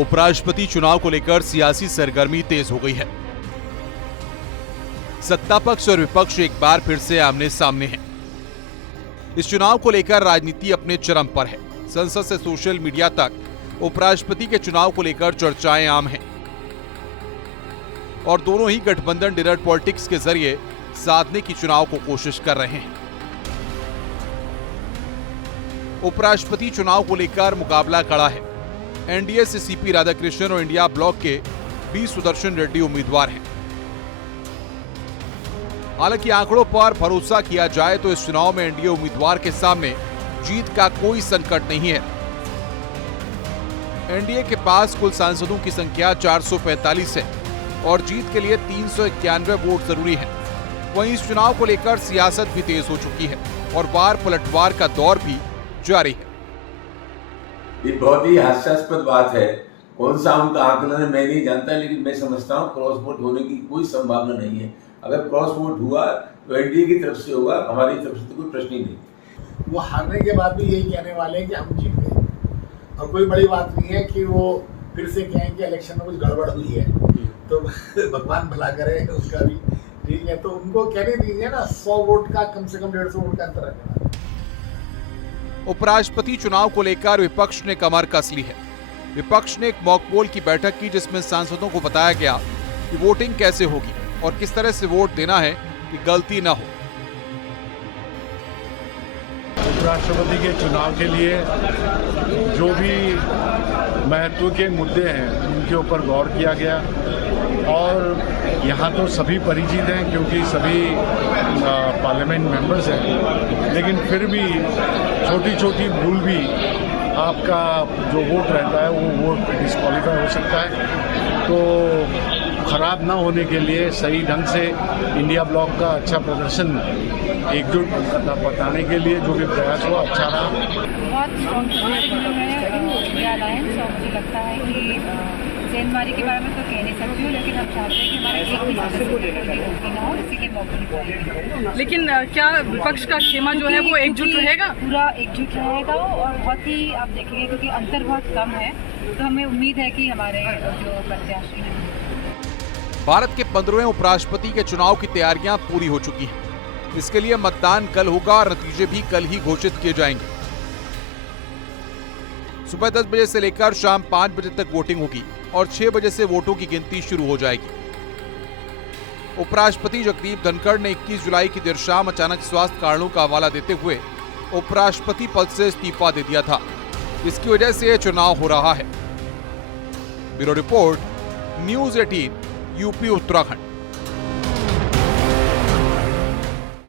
उपराष्ट्रपति चुनाव को लेकर सियासी सरगर्मी तेज हो गई है। सत्ता पक्ष और विपक्ष एक बार फिर से आमने सामने हैं। इस चुनाव को लेकर राजनीति अपने चरम पर है। संसद से सोशल मीडिया तक उपराष्ट्रपति के चुनाव को लेकर चर्चाएं आम हैं और दोनों ही गठबंधन डिनर पॉलिटिक्स के जरिए साधने की चुनाव को कोशिश कर रहे हैं। उपराष्ट्रपति चुनाव को लेकर मुकाबला कड़ा है। एनडीए से सीपी राधाकृष्णन और इंडिया ब्लॉक के बी सुदर्शन रेड्डी उम्मीदवार हैं। हालांकि आंकड़ों पर भरोसा किया जाए तो इस चुनाव में एनडीए उम्मीदवार के सामने जीत का कोई संकट नहीं है। एनडीए के पास कुल सांसदों की संख्या 445 है और जीत के लिए 391 वोट जरूरी है। वहीं इस चुनाव को लेकर सियासत भी तेज हो चुकी है और वार पलटवार का दौर भी जारी है। ये बहुत ही हास्यास्पद बात है। कौन सा उनका आकलन है मैं नहीं जानता, लेकिन मैं समझता हूँ क्रॉस वोट होने की कोई संभावना नहीं है। अगर क्रॉस वोट हुआ तो एनडीए की तरफ से होगा, हमारी तरफ से तो कोई प्रश्न ही नहीं। वो हारने के बाद भी यही कहने वाले हैं कि हम जीत गए और कोई बड़ी बात नहीं है कि वो फिर से कहें कि इलेक्शन में कुछ गड़बड़ हुई है, तो भगवान भला करे उसका भी। ठीक है, तो उनको कहने दीजिए ना, 100 वोट का कम से कम 150 वोट का अंतर रखना। उपराष्ट्रपति चुनाव को लेकर विपक्ष ने कमर कस ली है। विपक्ष ने एक मॉक पोल की बैठक की जिसमें सांसदों को बताया गया कि वोटिंग कैसे होगी और किस तरह से वोट देना है कि गलती न हो। उपराष्ट्रपति के चुनाव के लिए जो भी महत्व के मुद्दे हैं उनके ऊपर गौर किया गया और यहाँ तो सभी परिचित हैं क्योंकि सभी पार्लियामेंट मेंबर्स हैं, लेकिन फिर भी छोटी छोटी भूल भी आपका जो वोट रहता है वो वोट डिस्क्वालीफाई हो सकता है। तो खराब ना होने के लिए सही ढंग से इंडिया ब्लॉक का अच्छा प्रदर्शन एकजुट बताने के लिए जो भी प्रयास हुआ अच्छा रहा। बहुत स्ट्रॉन्ग पोजीशन में है इंडिया अलायंस और मुझे लगता है कि सेंधमारी के बारे में तो कह नहीं सकती हूँ, लेकिन हम चाहते हैं कि हमारा एक भी सदस्य ना हो, इसी के मौके। लेकिन क्या विपक्ष का खेमा जो है वो एकजुट रहेगा? पूरा एकजुट रहेगा और बहुत ही आप देखेंगे क्योंकि अंतर बहुत कम है, तो हमें उम्मीद है कि हमारे जो प्रत्याशी हैं। भारत के 15वें उपराष्ट्रपति के चुनाव की तैयारियां पूरी हो चुकी हैं। इसके लिए मतदान कल होगा और नतीजे भी कल ही घोषित किए जाएंगे। सुबह 10 बजे से लेकर शाम 5 बजे तक वोटिंग होगी और 6 बजे से वोटों की गिनती शुरू हो जाएगी। उपराष्ट्रपति जगदीप धनखड़ ने 21 जुलाई की देर शाम अचानक स्वास्थ्य कारणों का हवाला देते हुए उपराष्ट्रपति पद से इस्तीफा दे दिया था। इसकी वजह से यह चुनाव हो रहा है। Bureau report, news 18, UP Uttarakhand.